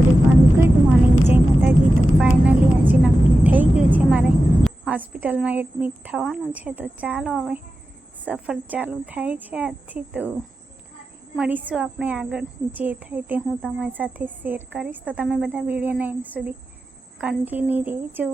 Everyone good morning જય માતાજી. તો ફાઇનલી આજે નક્કી થઈ ગયું છે મારે હોસ્પિટલમાં એડમિટ થવાનું છે. તો ચાલો હવે સફર ચાલુ થાય છે આજથી. તો મળીશું આપણે આગળ. જે થાય તે હું તમારી સાથે શેર કરીશ. તો તમે બધા વિડીયોના એન્ડ સુધી કન્ટિન્યુ રહેજો.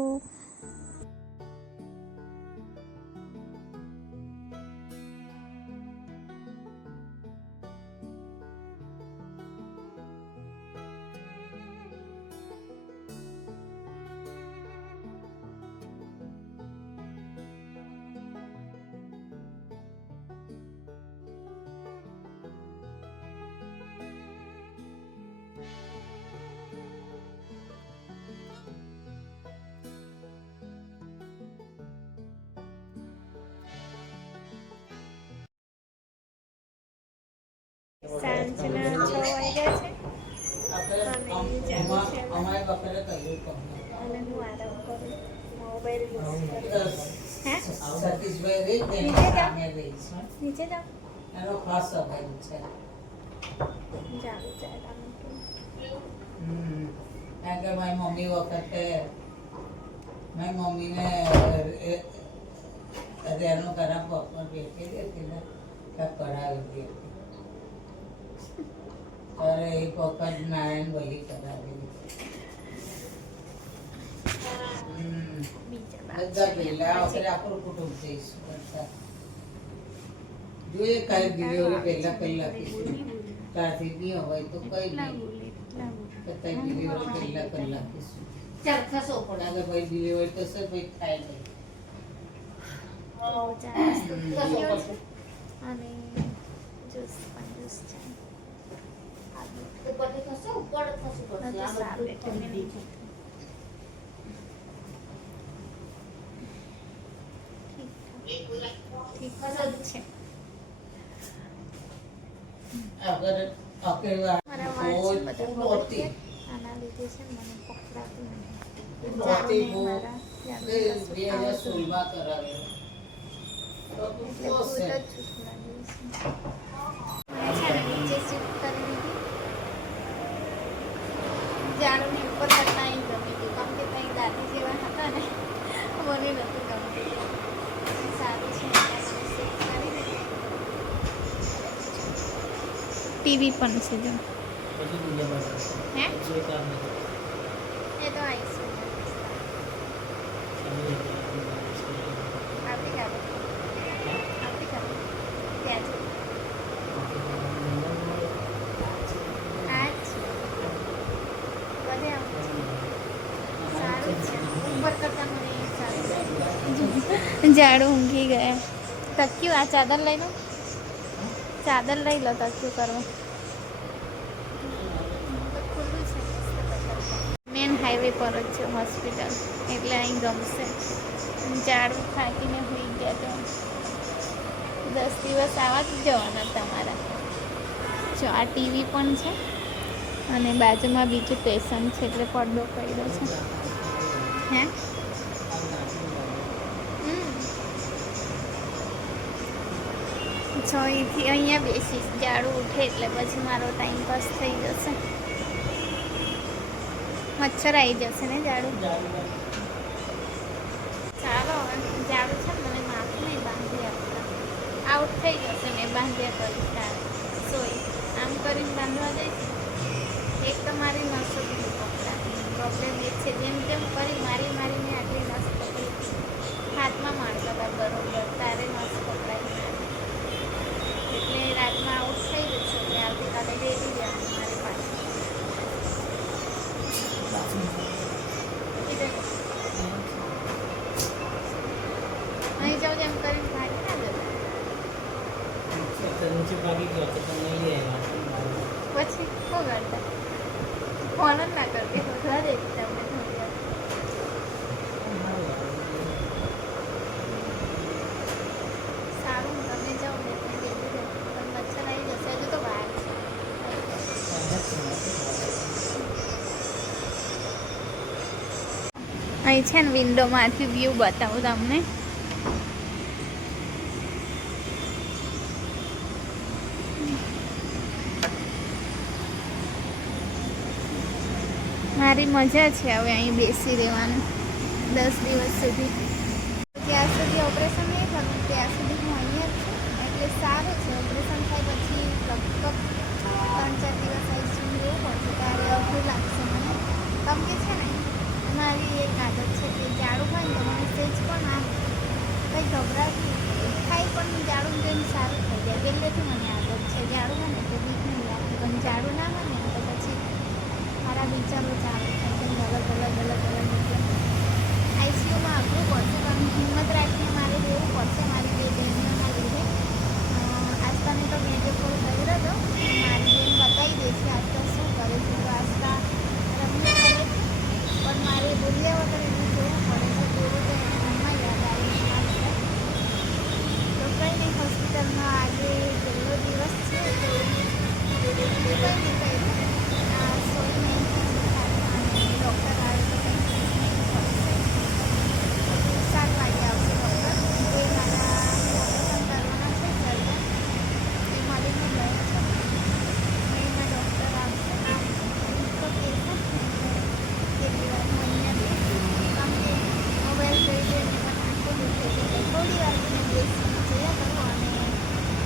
સાંજના છ. વાગ્યા અને. અને હું આરામ કરું. મોબાઈલ યુઝ કરું. નીચે જાઓ. એનો ખાસ સ્વભાવ છે. હમ. કારણ કે મારી મમ્મી વખતે મારી મમ્મીને રેનું કરા પપ્પા બેઠી હતી ને ત્યાં કરાવી ત્યારે એક વખત નારાયણ બલી કરાવેલી બધા ભેગા આપણે આપણું કુટુંબ જઈશું જોઈએ કાલે ડિલિવરી પહેલા પહેલા ત્યારથી નહીં હોય તો કઈ નહીં છતાંય ડિલિવરી પહેલા પહેલા ચાલ ખસો પણ. આગળ ભાઈ ડિલિવરી થશે ભાઈ થાય નહીં અને જ્યુસ પણ જ્યુસ છે ઉપરથી ખસો ઉપર ખસું પડશે આ સારું બધું એટલે ઠંડી છે ઠીક જ છે અગર અકેલા મારા વાળ બહુ છે બધા ખૂબ બગડી હતી. ગયા. આના લીધે છે ને મને પકડાતું નથી ખૂબ જાડું હતી, ને બહુ. મારા એ જાડું બે હજાર સોળમાં કરાવેલો તો તું એટલે તો ભૂત જ છે. જૂઠું લાગ્યું છે મને છે ને નીચે શિફ્ટ કરી દીધી જાડું ઉપર કરતા અહીં ગમી ગયું. કેમ કે ત્યાં દાદી જેવા હતા ને મને નથી ગમતું. સારું છે ટીવી પણ છે જો. હે? એ તો આવીશું ચાલુ આવતીકાલે આવતીકાલે ત્યાં જ આ જ છે બધે આવું છે સારું છે ઉપર કરતાં મને એ સારું લાગ્યું ઝાડુ ઊંઘી ગયા. તક્યું આ ચાદર લઈ લો. ચાદર લઈ લો તક્યું કરો મેન હાઈવે પર જ છે હોસ્પિટલ. એટલે અહીં ગમશે. ઝાડુ થાકીને હોઈ ગયા તો દસ દિવસ આવા જ જવાના તમારા. જો આ ટીવી પણ છે અને બાજુમાં બીજું પેશન્ટ છે એટલે પડદો પડ્યો છે. હે? છો અહીંથી અહીંયા બેસીશ ઝાડુ ઉઠે એટલે પછી મારો ટાઈમ પાસ થઈ જશે. મચ્છર આવી જશે ને ઝાડુ? ચાલો ઝાડુ છે મને માથું નહીં બાંધી આપતા આઉટ થઈ જશે મેં બાંધ્યા કરી ત્યારે સોઈ આમ કરીને બાંધવા જઈશ એક તો મારી નસો પ્રોબ્લેમ એ છે, જેમ જેમ કરી મારી મારીને આટલી નસ પકડી. હાથમાં મારતા હતા બરોબર તારે નસ પકડાઈ મારી એટલે રાતમાં આઉટ થઈ જશે એટલે આવતીકાલે ડેલી જવાનું મારી પાસે કીધું અહીં જાઉં જેમ કરીને ભાગી ના જતા નીચે ભાગી ગયો તો તમે લઈ આવ્યા પછી શું ના કરતી ઘર વાર સારું તમે જાઓ ને તમે હજુ તો બહાર અહીં છે ને વિન્ડોમાંથી વ્યૂ બતાવું તમને. મારી મજા છે હવે અહીં બેસી રહેવાનું, દસ દિવસ સુધી. ત્યાં સુધી ઓપરેશન નહીં થયું, ત્યાં સુધી હું અહીંયા જ છું. એટલે સારું છે, ઓપરેશન થાય પછી લગભગ ત્રણ ચાર દિવસ આઈસીયુ રહેવું પડશે ત્યારે અઘરું લાગશે મને. કેમ કે છે ને, મારી એક આદત છે કે જાડું હોય ને મને સ્ટેજ પણ આમ કંઈ ગભરાતી નથી. થાય પણ જાડું જઈને સારું થઈ જાય. પહેલેથી મને આદત છે, જાડું હોય ને તો બીક નહીં લાગે. પણ જાડું ના હોય વિચારો ચાલુ અલગ અલગ અલગ અલગ આઈસીયુમાં અઘરું પડશે પણ હિંમત રાખીને મારે રહેવું પડશે મારી બે બહેનોના લીધે. અ, તો તો જે ફોન કર્યો હતો મારી બેન બતાવી દે છે આસ્થા શું કરે છે તો આસ્થા રમ્યા કરે છે પણ મારે બોલ્યા વગર એને જોવું પડે છે બોલું તો એને મનમાં યાદ આવી આવશે તો કંઈ નહીં હોસ્પિટલમાં આજે પહેલો દિવસ છે તો કંઈ નહીં કંઈ નહીં આ સોળ મહિનાથી થાય અને ડૉક્ટર આવે તો કંઈ ટ્રીટમેન્ટ કરશે પછી સાત વાગે આવશે ડૉક્ટર એ મારા ઓપરેશન કરવાના છે સર્જન એ મળીને ગયા છે એમાં ડૉક્ટર આવશે તો કે છે કેટલી વાર હું અહીંયા બેસી કેમ કે મોબાઈલ જોઈ જોઈને પણ આંખો દુખે છે તો થોડી વાર મને બેસી જોયા કરું અને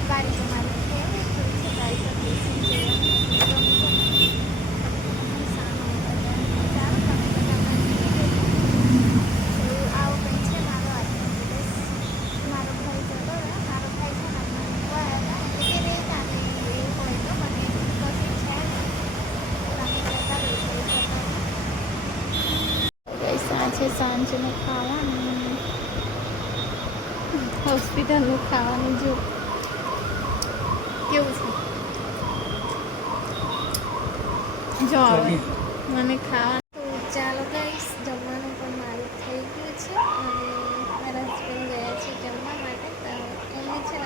બારી તો મારી ફેવરેટ હોય છે બારી પર બેસી જોવાનું ગમશે સારું સારું તમે બધા મને તો આવો કંઈ છે મારો આજનો દિવસ મારો ભાઈ જતો રહ્યો મારો ભાઈ છે ને મને મૂકવા આવ્યા હતા એટલે કે રહેતા નહીં એવું હોય તો મને કશું છે નહીં તમે જતા રહો તો જતા રહો સાંજનું ખાવાનું. હોસ્પિટલનું ખાવાનું જો. કેવું છે? જો મને ખાવાનું. ચાલો ગાઈસ જમવાનું પણ મારું થઈ ગયું છે. અને મારા હસબન્ડ ગયા છે જમવા માટે. તો એમને છે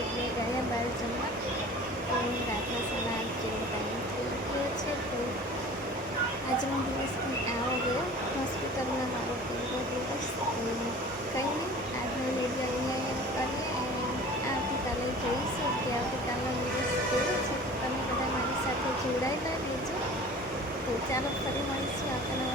એટલે ગયા બહાર જમવા. તો રાતના સલાહ જેવું ટાઈમ થઈ ગયો છે. તો આજનો દિવસ કંઈ આવો ગયો. હોસ્પિટલમાં મારો પહેલો દિવસ કંઈ નહીં, આજનો કરીએ અને આવતીકાલે જોઈશું. કે આવતીકાલનો દિવસ કેવો છે તમે બધા મારી સાથે જોડાયેલા રહેજો. તો ચાલો ફરી મળીશું આપણા